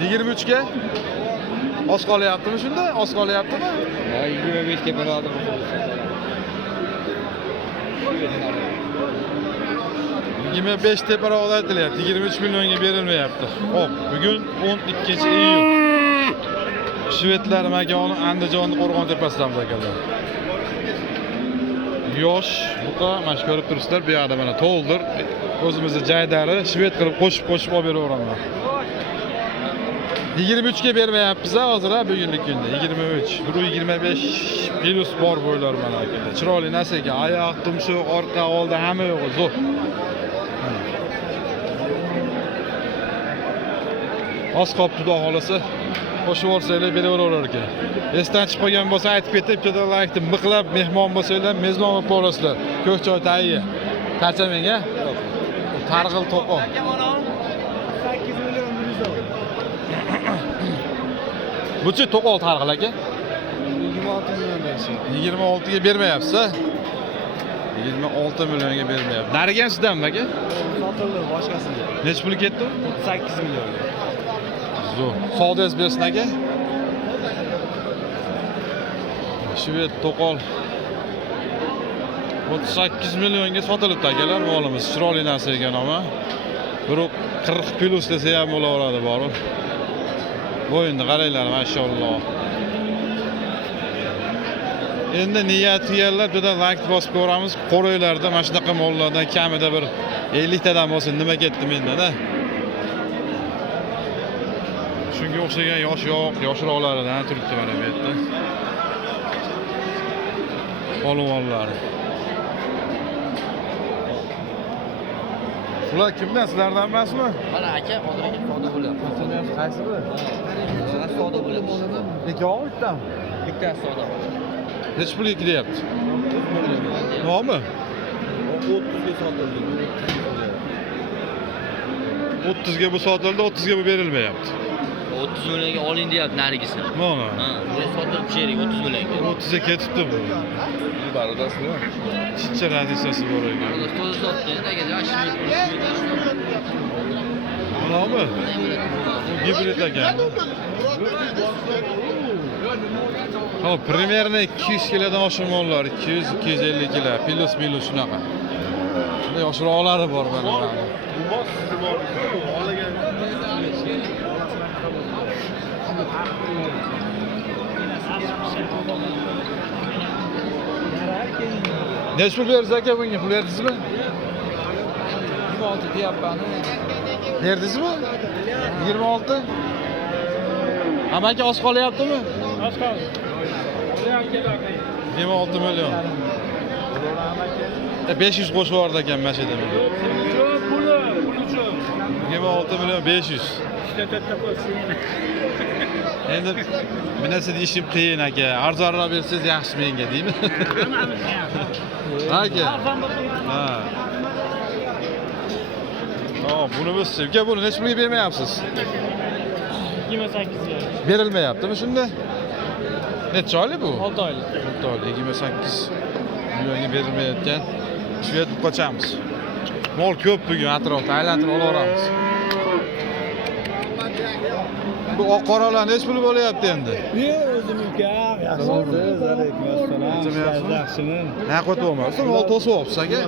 23 ga. Oz qolyaptimi shunda? Oz qolyaptimi? 25 ga beradim. 25 teparoqda aytilyapti. 23 millionga berilmayapti. Xo'p, bugun 12-iyul. Shvedlar makoni Andijonni Qo'rg'on-tepasidan ekanlar. Yosh, buqa, mana shu ko'rib turibsizlar, bu yoqda mana to'ldir. O'zimizni jaydari shved qilib qo'shib olib beraveraman. 23 ga bermayapmiz hozir bugungi kunda. 23, 125 plus bor bo'ylar mana ekan. Chiroyli narsa ekan. Oyoq, tumshuq, orqa, oldi hamma yo'q, zo'r. Oz qolib xudo xolasa qo'shib olsanglar beraverar ekan. Esdan chiqib qolgan bo'lsa aytib ketib, juda laykni miqlab mehmon bo'lsanglar, mezbon bo'lib borasizlar. Ko'kchoy tayyi. Qancha menga? Targ'il to'qol. 8 million Buchi to'qol targ'il aka. 26 million bersin. 26 ga bermayapsiz a? 26 millionga bermayapti. Narigan sizdanmi aka? Sotildi boshqasiga. Nech pul ketdi? 8 million. Zo'r. Savdoyaz bersin aka. Shved to'qol 38 millionga sotilibdi akalar, molimiz. Chiroyli narsa ekan ama. 40 plus desa ham bo'laveradi bor. Bo'yinni qaranglar, mashalloh. Endi niyat qilganlar juda like bosib ko'ramiz. Qo'raylarda mana shunaqa mollardan kamida bir 50 tadan bo'lsin, nima ketdi menda-da. Shunga o'xshagan yoshroqlaridan turibdi mana bu yerda. Polvonlar. Ular kimdan, sizlardan emasmi? Mana aka, hozir aka savdo bo'lyapti. Qaysi biri? Savdo bo'lyapti. Ikkovi bittami? Bittasi savdo. Nech pulga kelyapti? Nomi? 30 ga sotildi. 30 ga bu sotildi, 30 ga bu berilmayapti. 30 millionga oling deyapti narigisi. Mana. Ha, bu sotilib sherik 30 millionga. 30 ga ketibdi bu. Barodasmi? Chicha radisasi bor ekan. To'g'ri sotdi, aka, yaxshi Nomi? Gibrid ekan. Ha, primerni 200 kilodan oshirmonlar, 200-250 kilo, plus minus shunaqa. Shunday yoshroqlari bor mana. Nech pul bersiz aka bunga? Pul berdingizmi? 26 deyapman. Berdingizmi? 26. Ama aka oz qolyaptimi? Oz qoldi. 26 million. 500 qo'shib yubordi ekan mana shu yerda. Puli uchun. 26 million 500. İşte tetapasın. Endi bu narsa deyishim qiyin aka. Arzonroq bersangiz yaxshi menga, deymi? Aka. Ha. Buni biz sevga buni nech pulga bermayapsiz? 28 ga. Berilmayaptimi shunda? Necha oylik bu? 6 oylik. 6 oylik 28 millionga berilmayotgan. Shu yerda qochamiz. Mol ko'p bugun atrofda aylantirib olaveramiz. Bu oq qoralar nech pul bo'layapti endi? O'zimizga yaxshisiz, alaykum yaxshimi? Ha, qo'yib olmasin, mol to'sib olibsiz aka.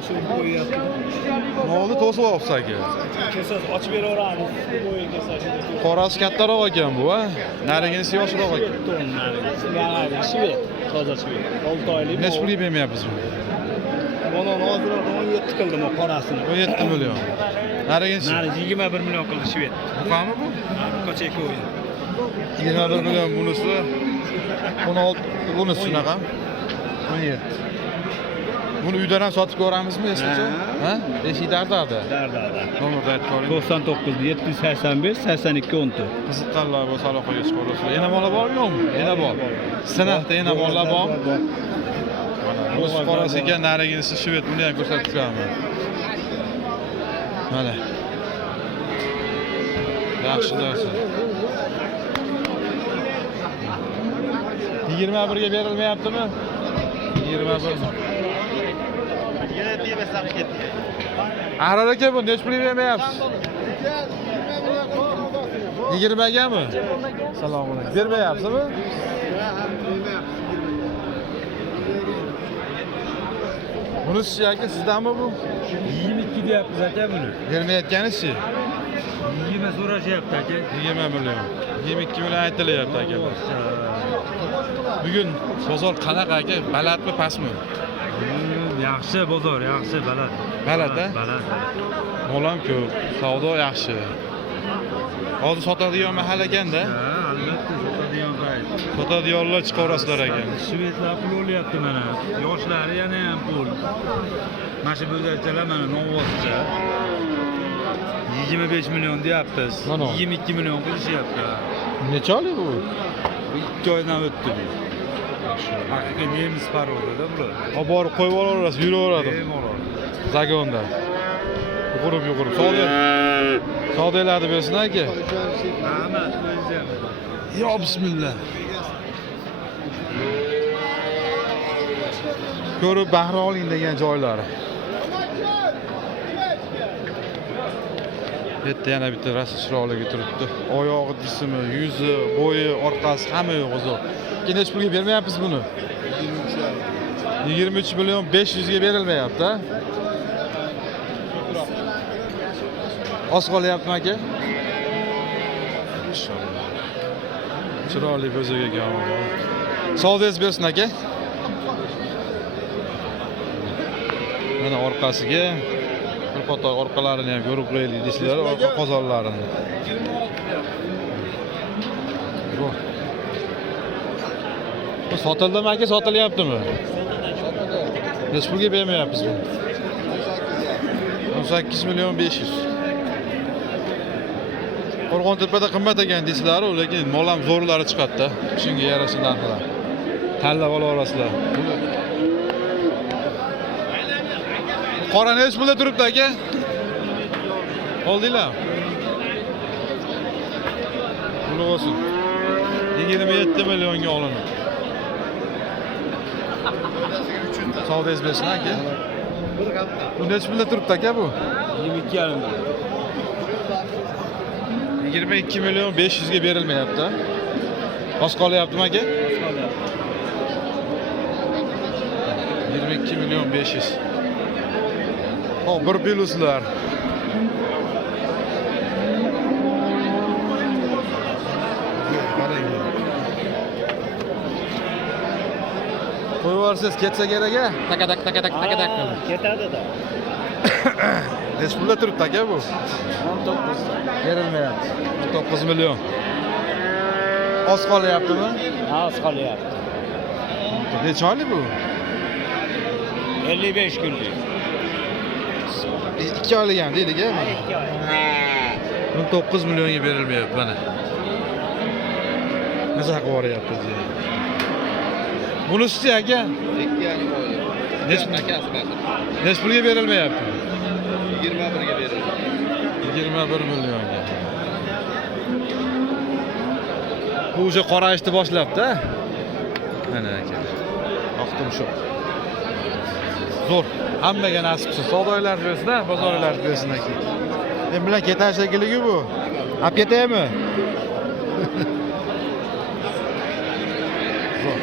Molni to'sib olibsiz aka. Kesak ochib beraveramiz. Bo'yi kesak. Qorasi kattaroq ekan bu, ha? Nariginisi yoshroq ekan. Yana shved, toza shved. 6 oylik. Nech pulga bermayapsiz buni? Mana hozir 17 qildim o qorasini. 17 million. Nariginisi? Nari 21 million qildi shved. Buqami bu? Ko'chaki o'yin. 21 million bunisi. 16 bunisi shunaqa. 17. Buni uydan ham sotib ko'ramizmi eslacha? Ha? Eshikdardada. Dardada. Nomerni aytib qo'ying. 99 785 82 14. Qiziqqanlar bo'lsa aloqaga chiqib olasizlar. Yana mollar bormi yo'qmi? Yana bor. Sinaqda yana mollar bor. O'z qorasi ekan, nariginisi shved, buni ham ko'rsatib qo'yaman. Mana. Yaxshi narsa. 21 ga berilmayaptimi? 21. Yana demesam ketdi. Ahrar aka, bu nech pul bermayapsiz? 20gami? Assalomu alaykum. Bermayapsizmi? Bunisi aka sizdanmi bu? 22 deyapmiz aka buni. Bermayotganichi? 20 so'rashyapti aka. 20 million. 22 million aytilyapti aka. Bugun bozor qanaqa aka? Balandmi, pastmi? Yaxshi bozor, yaxshi baland. Baland-a? Baland. Mol ham ko'p, savdo yaxshi. Hozir sotadigan mahal ekanda. Ha, albatta sotadigan payt. Sotadiganlar chiqarasizlar ekan. Shvedlar pul olyapti mana. Yoshlari yana ham pul. Mana shu bo'zaychalar mana novvoscha. 25 million deyapmiz. Mana. 22 million qilishyapti. Necha oylik bu? Bu 2 oydan o'tdi bu. Haqiqiy nemis parodada bular. Olib borib qo'yib olaverasiz, yuraveradi. Bemalol. Zagonda. Yugurib. Savdolarni bersin aka. Rahmat, o'zim. Yo bismillah. Ko'rib bahra oling degan joylari. Yerda yana bitta rasm chiroqligi turibdi. Oyog'i, jismi, yuzi, bo'yi, orqasi hamma yo'q o'zi. Necha pulga bermayapsiz buni? 23 million 500 ga berilmayapti. Oz qolyaptimi aka? Inshaalloh. Chiroyli bo'zaga ekan. Savdoyingiz bersin aka. Mana orqasiga bir qator orqalarini ham ko'rib qo'yaylik deysizlar, orqa qozonlarini. Bu sotildimi aka, sotilyaptimi? Necha pulga bermayapsiz buni? 18 million 500. Qo'rg'ontepada qimmat ekan deysizlar, lekin mol ham zo'rlari chiqadi-da. Shunga yarasha narxlar. Tanlab olaverasizlar. Qora necha pulda turibdi aka? Oldinglar? Pul olsin. 27 millionga olinadi. Savdoyingiz bersin aka. Bu necha pulda turibdi aka bu? 22,5 million. 22 million 500 ga berilmayapti. Oz qolyaptimi aka? 22 million 500. Hop, bir pluslar. Qo'yvorsiz ketsa kerak a? Takadak. Ketadi-da. Necha pulda turibdi aka bu? 19. Berilmayapti. 9 million. Oz qolyaptimi? Az qolyapti. Necha oylik bu? 55 kunlik. 2 oylik ham deylik a? 2 oy. 19 millionga berilmayapti mana. Nima qilib yuboryapti deya. Bunisi aka? 2,5 oylik. Necha pulga berilmayapti? 21 ga berildi. 21 millionga. Bu o'sha qorayishni boshlabdi. Mana aka. Vaqtim shu. Zo'r. Hammaga nasib qilsin. Savdolar bersin, bozorlar bersin aka. Men bilan ketar shekilli bu. Olib ketaymi? Zo'r.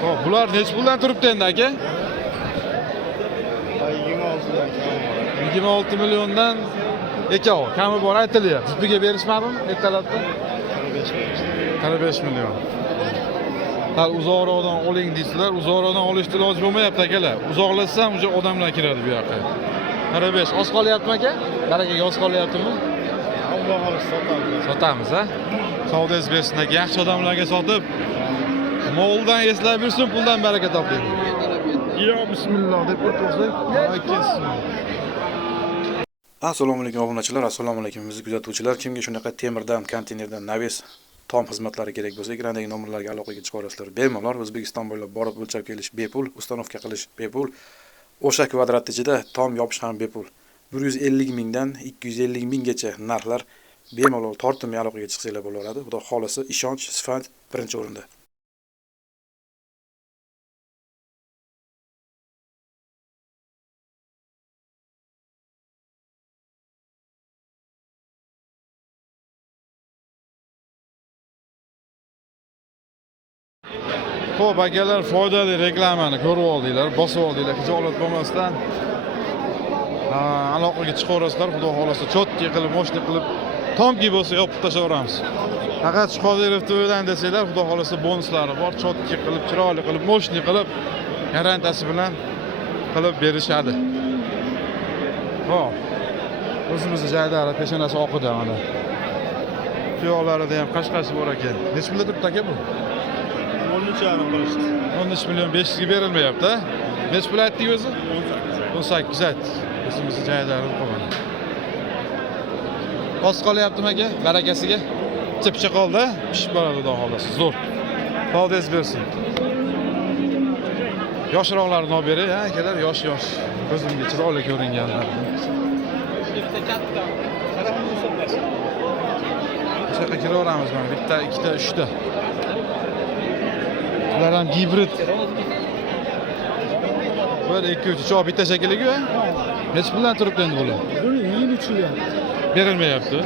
Xo'p, bular necha puldan turibdi endi aka? 26 milliondan ekov. Kami bor aytilyapti. Sizga berishmadimi ertalabda? 45 million. Hal uzoqroqdan oling deysizlar, uzoqroqdan olishni iloji bo'lmayapti akalar. Uzoqlashsam o'sha odamlar kiradi bu yoqqa. 45 oz qolyaptimi aka? Barakaga oz qolyaptimi? Alloh xohlasa sotamiz. Sotamiz a? Savdoyingiz bersin aka, yaxshi odamlarga sotib, moldan eslab yursin, puldan baraka toping. Yo bismillah deb o'tirsak, kelsin. Assalomu alaykum obunachilar, assalomu alaykum bizni kuzatuvchilar. Kimga shunaqa temirdan, konteynerdan, naves tom xizmatlari kerak bo'lsa, ekrandagi nomerlarga aloqaga chiqarasizlar. Bemalol O'zbekiston bo'ylab borib o'lchab kelish bepul, ustanovka qilish bepul. O'sha kvadrat ichida tom yopish ham bepul. 150 mingdan 250 minggacha narxlar bemalol tortinmay aloqaga chiqsanglar bo'laveradi. Xudo xolisi, ishonch, sifat birinchi o'rinda. Xo'p, akalar, foydali reklamani ko'rib oldinglar, bosib oldinglar, hijolat bo'lmasdan. Aloqaga chiqaverasizlar, xudo xolasa, chotki qilib, moshlik qilib, tomki bo'lsa yopib tashlaveramiz. Faqat Qodirov to'ydan desanglar, xudo xolasa bonuslari bor, chotki qilib, chiroyli qilib, moshlik qilib, garantiyasi bilan qilib berishadi. Xo'p. O'zimizning joydagi peshonasi oqida mana. Tuyoqlarida ham qashqashi bor ekan. Nech pulga turibdi aka bu? 13,5 qilishdi. 13 million 500 ga berilmayapti. Nech pul aytdingiz o'zi? 18 aytdi. O'zimizning joydagi qolgan. Bos qolyaptimi aka? Barakasiga. Chipchi qoldi. Pishib boradi xudo xolasa. Zo'r. Foydas bersin. Yoshroqlarni olib beray, ha, akalar, yosh. Ko'zimga chiroyli ko'ringanlar. Chaqa kiraveramiz mana. Bitta, ikkita, uchta. Ular ham gibrid. 1 2 3 cho'p bitta shakliga. Nech puldan turibdi endi bular? Buni 23 million. Berilmayapti.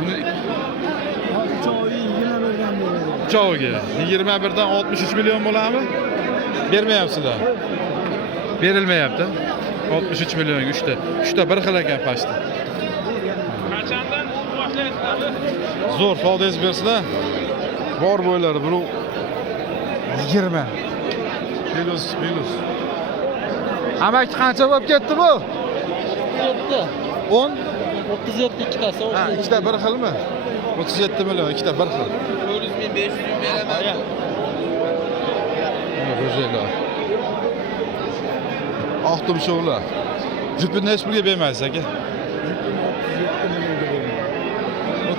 Buni cho'viga 21 dan 63 million bo'ladimi? Bermayapsizlar. Berilmayapti. 63 million 3ta. 3ta bir xil ekan pastda. Qachondan boshlayapsizlar? Zo'r foydas bersizlar. Bor bo'ylari 20. Minus. Amak qancha bo'lib ketdi bu? 10? 37 ikkitasi. Ha, ikkita bir xilmi? 37 million, ikkita bir xil. 400 ming 500 ming beraman. Mana go'zallar. Oq tumshuqlar. Jupini hech pulga bermaysiz aka.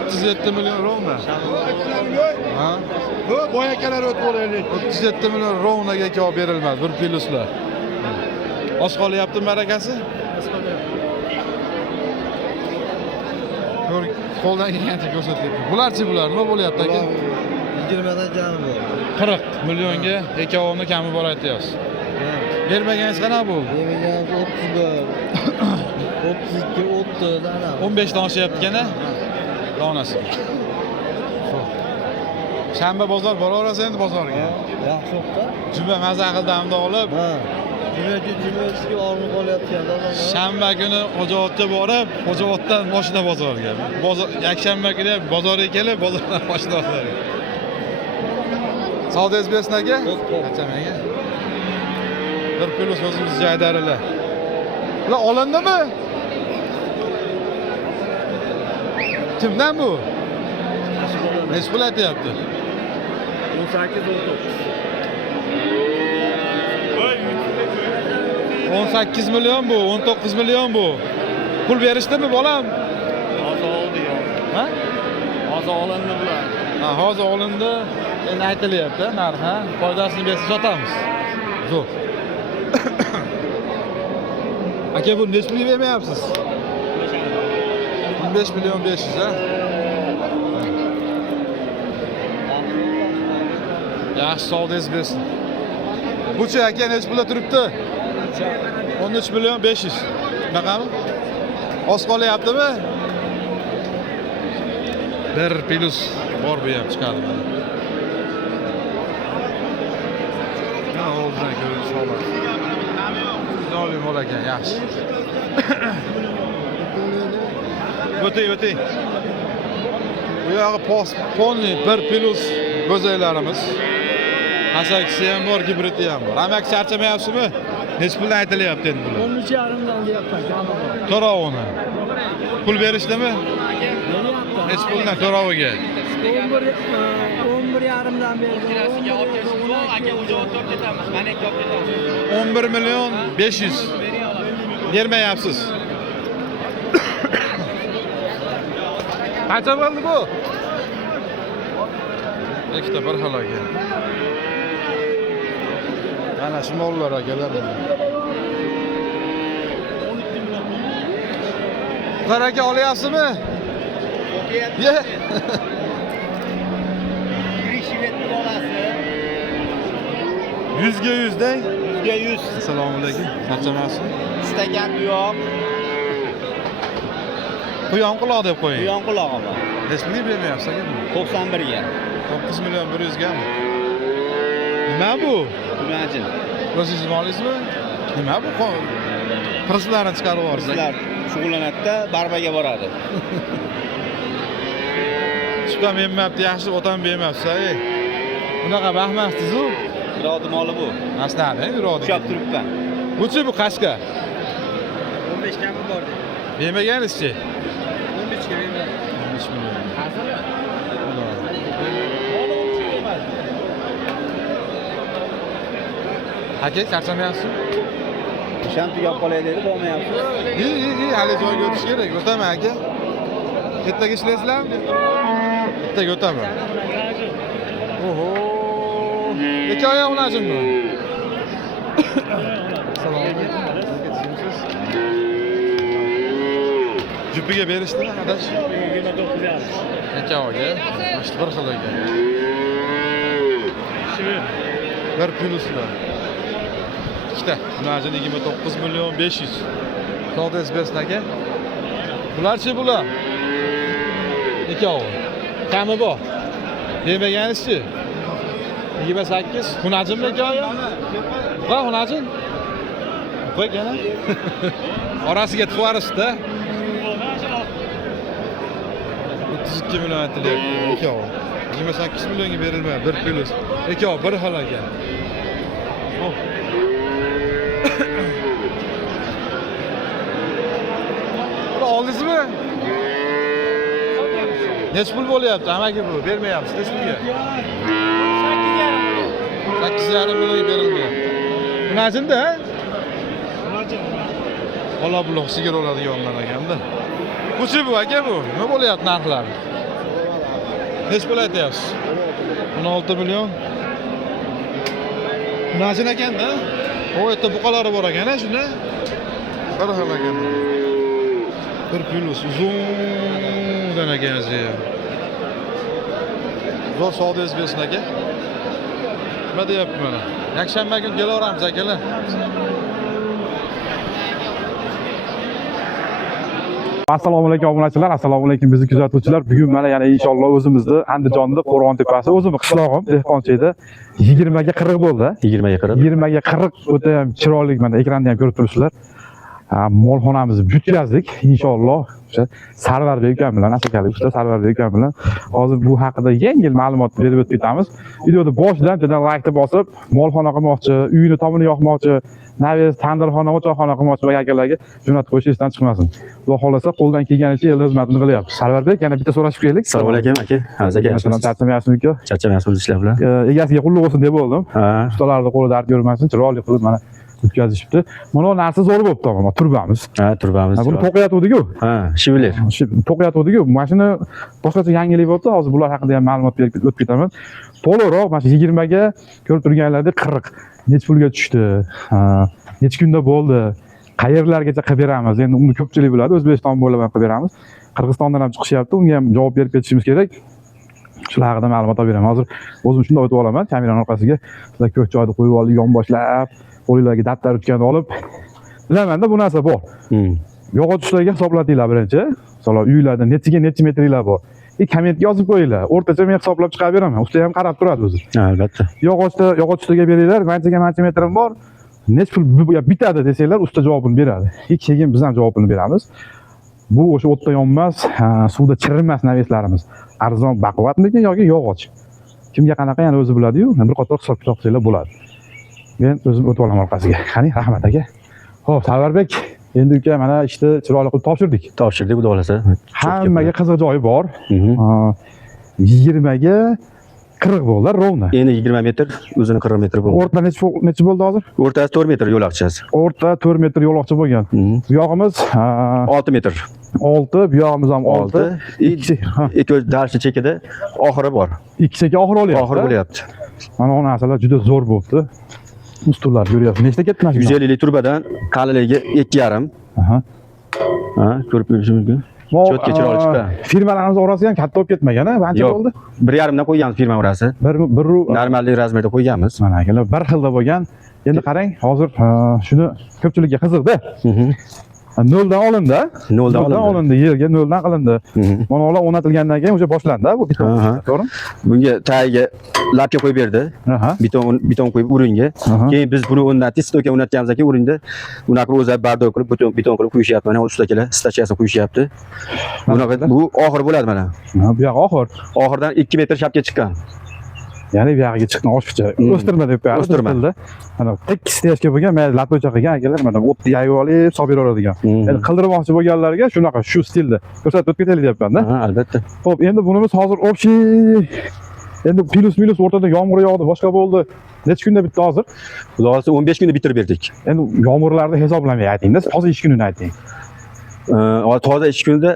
37 million rovna. Ha? Bu boyakalar o'tib olaylik. 37 million rovnaga olib berilmadi, bir plyuslar. Oz qolyapti barakasi? Ko'r, qo'ldan kelgancha ko'rsatyapti. Bularchi bular nima bo'lyapti aka? 20 dan jami bor. 40 millionga ikkovini kami bor aytyapsiz. Bermagansiz qana bo'ldi? Bermagan 31, 32, 30 dan. 15 dan oshyapti-kana? Donasi. Shanba bozor boraverasiz endi bozorga. Yaxshi o'qda. Juma maza qildamda olib, Ha. Jumasiga olinib qolyapti-da. shanba kuni Xo'jaobodga borib, Xo'jaoboddan mashina bozorga. Yakshanba kuni bozorga kelib, bozordan mashina bozorga. Savdoyingiz bersin aka? Qachamaga? Bir plyus o'zimiz joydarilar. Ular olindimi? Kimdan bu? Nech pul aytyapti? 18 million bu, 19 million bu. Pul berishdimi bolam? Hozir oldi yo. Ha? Hozir olindi bular. Ha, hozir olindi. Endi aytilyapti, narx, ha? Foydasini bersa sotamiz. Zo'r. Aka, bu nech pulga bermayapsiz? 15 million 500, ha? Yaxshi savdoyingiz bersin. Buchi aka nech pulga turibdi? 13 million 500. Bunaqami? Oz qolyaptimi? Bir plyus bor bu ham chiqadi mana. Mana o'zidan ko'rish holat. Zolim bo'lar ekan, yaxshi. O'ting. Bu yog'i polni bir plyus go'zaylarimiz. Hasakisi ham bor, gibridi ham bor. Amak charchamayapsizmi? Nech puldan aytilyapti endi bular? 13,5 dan deyapman, jami bor. To'rovini. Pul berishdimi? Nech puldan to'roviga? 11,5 dan berdim. Aka o'joq olib ketamiz. Mana ikki olib ketamiz. 11 million 500. Bermayapsiz. Qancha bo'ldi bu? Ikkita bir xil aka. Mana shu mollar akalar. Qara aka olyapsizmi? Ye. Krishivetni bolasi. 100 ga 100 dang. 100 ga 100. Assalomu alaykum. Qanchamiz? Istagan tuyoq. Quyon quloq deb qo'ying. Quyon qulog'i bor. Nech pulga bermayapsiz aka? 91 ga. 9 milyon 100 ga. Nima bu? Tunajin. O'zingiz olasizmi? Nima bu? Prislarini chiqarib yuborsiz. Sizlar shug'ullanadi-da, barbaga boradi. Chipta menmabdi, yaxshi otam bermabsiz, ey. Bunaqa baxtmasiz-ku. Irodi moli bu. Aslida, yuradi. Ushlab turibman. Buchi bu qashqa. 15 kami bor dedi. Bermaganingizchi? 15 ga bermadi. 15 million. Aka, charchamayapsizmi? Isham tugab qolay dedi, bo'lmayapti. Hali joyga o'tish kerak. O'taman aka. Ertaga ishlaysizlarmi? Ertaga o'taman. Oho. Necha oy unajimmi? Assalomu alaykum. Jupiga berishdimi, adash? 29 yarim. Necha oyga? Mana bir xil ekan. Shu. Bir plyuslar. İşte bunlarca 29 milyon 500. Sağda esbersin aka. Bularchi bular. Ikkovi. Qami bu. Bermaganingizchi? 28. Xunajinmi ikkovi? Va xunajin. Qo'y yana. Orasiga tvorisi-da. 32 milyon aytilyapti ikkovi. 28 milyonga berilmayapti bir plyus. Ikkovi bir xil ekan. Oldingizmi? Nech pul bo'lyapti? Amaki bu bermayapsiz, nech pulga? 8,5 millionga berilmayapti. Bunajinda? Ola buloq sigir oladiganlar ekanda. Buchi bu aka bu? Nima bo'lyapti narxlari? Nech pul aytyapsiz? 16 million. Bunajin ekanda? O yerda buqalari bor ekan-a, shuni. Bir xil ekan. Bir plyus uzun ekansiz. Zo'r savdo bersin aka. Nima deyapti mana? Yakshanba kuni kelaveramiz akalar. Assalomu alaykum obunachilar, assalomu alaykum bizni kuzatuvchilar. Bugun mana yana inshaalloh o'zimizni Andijonda Qo'rg'on tepasi, o'zimni qishlog'im, dehqonchi edi. 20 ga 40 bo'ldi. 20 ga 40. 20 ga 40 o'ta ham chiroyli, mana ekranda ham ko'rib turibsizlar. Molxonamizni bitkazdik inshaalloh. O'sha Sarvarbek aka bilan, asakalik usta Sarvarbek aka bilan hozir bu haqida yengil ma'lumot berib o'tib ketamiz. Videoni boshidan like bosib, molxona qilmoqchi, uyini tomini yoqmoqchi, naviz, tandirxona, o'choqxona qilmoqchi bo'lgan akalarga jo'natib qo'yish esdan chiqmasin. Xudo xolasa qo'ldan kelganicha el xizmatini qilyapmiz. Sarvarbek, yana bitta so'rashib kelaylik. Assalomu alaykum aka. Aka, Assalomu charchamayapsizmi aka? charchamayapsiz ishlar bilan? Egasiga qulluq bo'lsin deb bo'ldim. Ustalarning qo'lida dard ko'rmasin, chiroyli qilib mana o'tkazishibdi. Mana narsa zo'r bo'libdi, mana turbamiz. Turbamiz. Buni to'qiyotgandik-ku. Shiviler. To'qiyotgandik-ku. Mashina boshqacha yangilik bo'libdi. Hozir bular haqida ham ma'lumot berib o'tib ketaman. To'liqroq mana 20 ga ko'rib turganlardek 40. Nech pulga tushdi? Nech kunda bo'ldi? Qayerlargacha qilib beramiz? Endi uni ko'pchilik biladi, O'zbekiston bo'ylab ham qilib beramiz. Qirg'izistondan ham chiqishyapti, unga ham javob berib ketishimiz kerak. Shular haqida ma'lumot olib beraman. Hozir o'zim shunday o'tib olaman, kameraning orqasiga. Sizlar ko'k joyni qo'yib olib, yonboshlab, qo'lingizga daftar tutgan olib. Bilamanda bu narsa bor. Yog'och ushlaga hisoblatinglar birinchi. Masalan, uylarda necha metrlar bor. Kommentga yozib qo'yinglar. O'rtacha men hisoblab chiqarib beraman. Usta ham qarab turadi o'zi. Albatta. Yog'och ustaga beringlar, mancha metrim bor. Nech pul bitadi desanglar, usta javobini beradi. Keyin biz ham javobini beramiz. Bu o'sha o'tda yonmas, suvda chirilmas navislarimiz. Arzon baquvvatmikin yoki yog'och? Kimga qanaqa yana o'zi biladi-yu. Bir qator hisob-kitob qilsanglar bo'ladi. Men o'zim o'tib olaman orqasiga. Qani, rahmat aka. Xo'p, Sarvarbek, endi uka mana ishni chiroyli qilib topshirdik. Topshirdik, xudo xolasa. Hammaga qiziq joyi bor. 20 ga 40 bo'ldi, rovna. Endi 20 metr, uzuni 40 metr bo'ldi. O'rta necha bo'ldi hozir? O'rtasi 4 metr yo'laqchasi. O'rta 4 metr yo'loqcha bo'lgan. Bu yog'imiz 6 metr. 6, bu yog'imiz ham 6. Ikki darsi chekida oxiri bor. Ikki cheka oxiri olyapti. Oxiri bo'lyapti. Mana bu narsalar juda zo'r bo'libdi. Ustullar ko'ryapsiz. Nechta ketdi mana shu? 150 lik turbadan qaliligiga 2,5. Ko'rib ko'rishingiz mumkin. Cho'tga chiroyli chiqdi. Firmalarimiz orasiga ham katta olib ketmagan-a? Qancha bo'ldi? 1,5 dan qo'yganmiz firma orasi. Bir Normallik razmerda qo'yganmiz. Mana akalar bir xilda bo'lgan. Endi qarang, hozir shuni ko'pchilikga qiziqda. Noldan olindi. Noldan olindi. olindi, yerga noldan qilindi. Mana ular o'rnatilgandan keyin o'sha boshlandi bu beton. Aha. To'g'rimi? Bunga tagiga lapga qo'yib berdi. Aha. Beton qo'yib o'ringa. Aha. Keyin biz buni o'rnatdik, stoka o'rnatganimizdan keyin o'rinda bunaqa o'zi bardo qilib beton qilib qo'yishyapti. Mana ustakalar stachiyasini qo'yishyapti. Bunaqa bu oxiri bo'ladi mana. Bu yoq oxir. Oxirdan 2 metr chapga chiqqan. Ya'ni bu yog'iga chiqqan oshpicha. O'stirma deb qo'yadi. O'stirma. Mana tekis stechka bo'lgan, mana latbocha qilgan akalar mana o'tni yayib olib, solib beraveradigan. Endi qildirmoqchi bo'lganlarga shunaqa shu stilda ko'rsatib o'tib ketaylik deyapman-da. Ha, albatta. Xo'p, endi bunimiz hozir общий endi plus o'rtada yomg'ir yog'di, boshqa bo'ldi. Necha kunda bitdi hozir? Xudo xolasa 15 kunda bitirib berdik. Endi yomg'irlarni hisoblamay ayting-da, toza ish kunini ayting. Toza ish kunida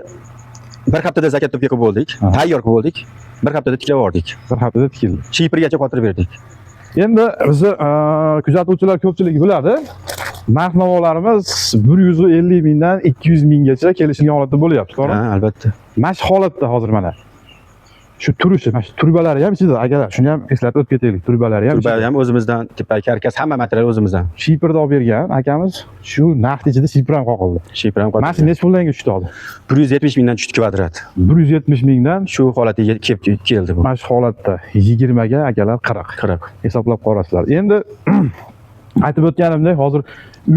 bir haftada zakatni qilib bo'ldik. Tayyor qilib bo'ldik. Bir haftada tiklab yubordik. Bir haftada tikildi. Chipirgacha qotirib berdik. Endi bizni kuzatuvchilar ko'pchilik biladi. Narx-navolarimiz 150 mingdan 200 minggacha kelishilgan holatda bo'lyapti, to'g'rimi? Ha, albatta. Mana shu holatda hozir mana. Shu turishi, mana shu turbalari ham ichida, akalar, shuni ham eslatib o'tib ketaylik. Turbalari ham. Turba ham o'zimizdan, tepa karkas hamma material o'zimizdan. Shiprni olib bergan akamiz shu narx ichida shipr ham qoqildi. Shipr ham Mana shu necha puldan tushdi hozir? 170 mingdan tushdi kvadrat. 170 mingdan Shu holatiga keldi bu. mana shu holatda 20 ga akalar 40. 40. Hisoblab qarasizlar. Endi aytib o'tganimdek, hozir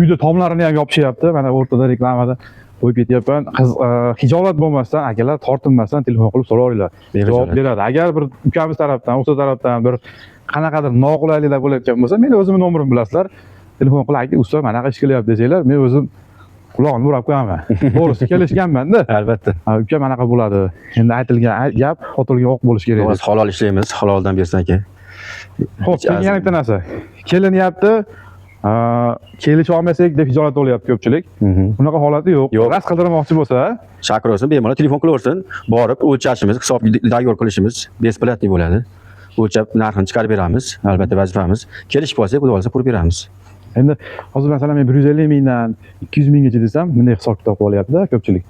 uyda tomlarini ham yopishyapti. Mana o'rtada reklamada qo'yib ketyapman. Qiz hijolat bo'lmasdan akalar tortinmasdan telefon qilib so'raylar. Javob beradi. Agar bir ukamiz tarafdan, o'sha tarafdan bir qanaqadir noqulayliklar bo'layotgan bo'lsa, meni o'zimning nomerimni bilasizlar. Telefon qilib ayting, usta, manaqa ish qilyapti desanglar, men o'zim quloqni burab qo'yaman. To'g'risi kelishganman-da. Albatta. Uka manaqa bo'ladi. Endi aytilgan gap xotirga o'q bo'lish kerak. Biz halol ishlaymiz, haloldan bersin aka. Xo'p, yana bitta narsa. Kelinyapti. Kelish olmasak deb hijolat bo'lyapti ko'pchilik. Bunaqa holati yo'q. Yo'q. Ras qildirmoqchi bo'lsa, Chaqirsin, bemalol telefon qilaversin, borib o'lchashimiz, hisob tayyor qilishimiz besplatniy bo'ladi. O'lchab narxini chiqarib beramiz, albatta vazifamiz. Kelishib qolsak, xudo xolasa qurib beramiz. endi hozir masalan men 150 mingdan 200 minggacha desam, bunday hisob kitob qilyapti ko'pchilik.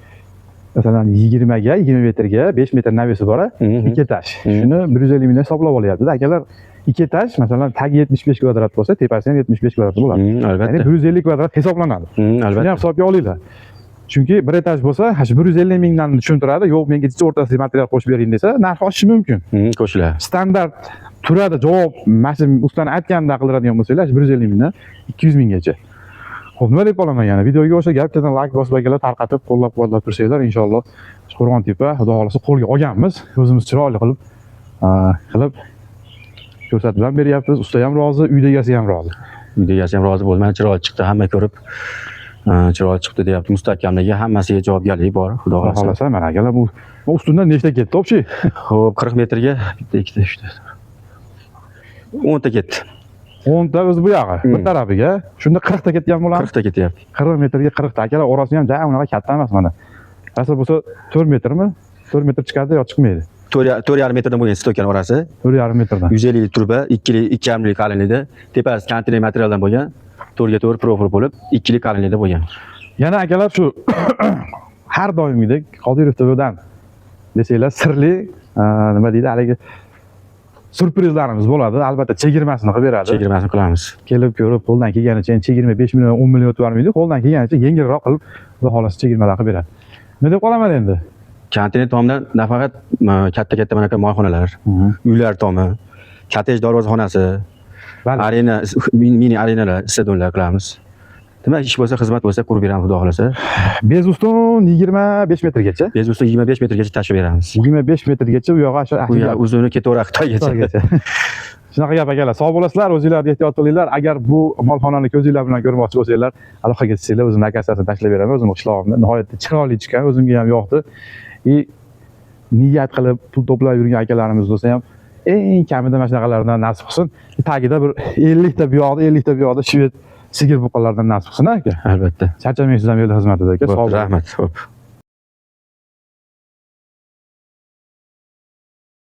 Masalan 20 ga, 20 metrga 5 metr navesi bor, 2 etaj. Shuni 150 mingdan hisoblab olyapti. Akalar 2 etaj, masalan tag 75 kvadrat bo'lsa, tepasi ham 75 kvadrat bo'ladi. Albatta. Ya'ni 150 kvadrat hisoblanadi. Shuni Albatta. ham hisobga olinglar. Chunki bir etaj bo'lsa, 150 mingdan tushuntiradi. Yo'q, menga ichki o'rtasiga material qo'shib bering desa, narx oshishi mumkin. Qo'shiladi. Standart turadi javob, mana shu ustani aytganida qiladigan bo'lsanglar, 150 mingdan 200 minggacha. Xo'p, nima deb qolaman yana? Videoga o'sha gapdan like bosib akalar tarqatib, qo'llab-quvvatlab tursanglar, inshaalloh Qo'rg'ontepa, xudo xolasa qo'lga olganmiz. O'zimiz chiroyli qilib ko'rsatib ham beryapmiz. Usta ham rozi, uyda egasi ham rozi. Uyda egasi ham rozi bo'ldi. Mana chiroyli chiqdi, hamma ko'rib chiroyli chiqdi deyapti. Mustahkamligi hammasiga javobgarlik bor, xudo Xudo xolasa. xolasa mana akalar bu ustundan nechta ketdi o'pchi? Xo'p, 40 metrga bitta, ikkita, uchta. 10 ta ketdi. 10 ta o'zi bu yog'i, bir tarafiga. Shunda 40 ta ketgan bo'ladi. 40 ta ketyapti. 40 metrga 40 ta. Akalar orasi ham ja unaqa katta emas mana. Asl bo'lsa 4 metrmi? 4 metr chiqadi yo chiqmaydi. 4,5 metrdan bo'lgan stokan orasi. 4,5 metrdan. 150 turba, 2,5 qalinlikda, tepasi konteyner materialdan bo'lgan, 4 ga 4 profil bo'lib, 2 qalinlikda bo'lgan. Yana akalar shu har doimgidek Qodirov TVdan desanglar sirli nima deydi, haligi surprizlarimiz bo'ladi. Albatta chegirmasini qilib beradi. Chegirmasini qilamiz. Kelib ko'rib, qo'ldan kelganicha chegirma 5 million, 10 million o'tib qo'ldan kelganicha yengilroq qilib, xudo xolasa chegirmalar qilib beradi. Nima deb qolaman endi? Konteyner tomidan nafaqat katta mana bu moyxonalar, uylar tomi, kottej darvozaxonasi, arena, mini arenalar, stadionlar qilamiz. Nima ish bo'lsa, xizmat bo'lsa qurib beramiz, xudo xolasa. Bez ustun 25 metrgacha. Bez ustun 25 metrgacha tashib beramiz. 25 metrgacha u yog'i Bu uzuni ketaveradi Xitoygacha. Shunaqa gap akalar. Sog' bo'lasizlar, o'zingizlarga ehtiyot qilinglar. Agar bu molxonani ko'zinglar bilan ko'rmoqchi bo'lsanglar, aloqaga tushsanglar, o'zimning akasini tashlab beraman. O'zimning qishlog'imda nihoyatda chiroyli chiqqan, o'zimga ham yoqdi. Niyat qilib pul to'plab yurgan akalarimiz bo'lsa ham eng kamida mana shunaqalardan nasib qilsin. Tagida bir 50 ta bu yoqda, 50 ta bu yoqda shved sigir buqalardan nasib qilsin aka. Albatta. Charchamaysiz ham yo'l xizmatida aka. Rahmat. Xo'p.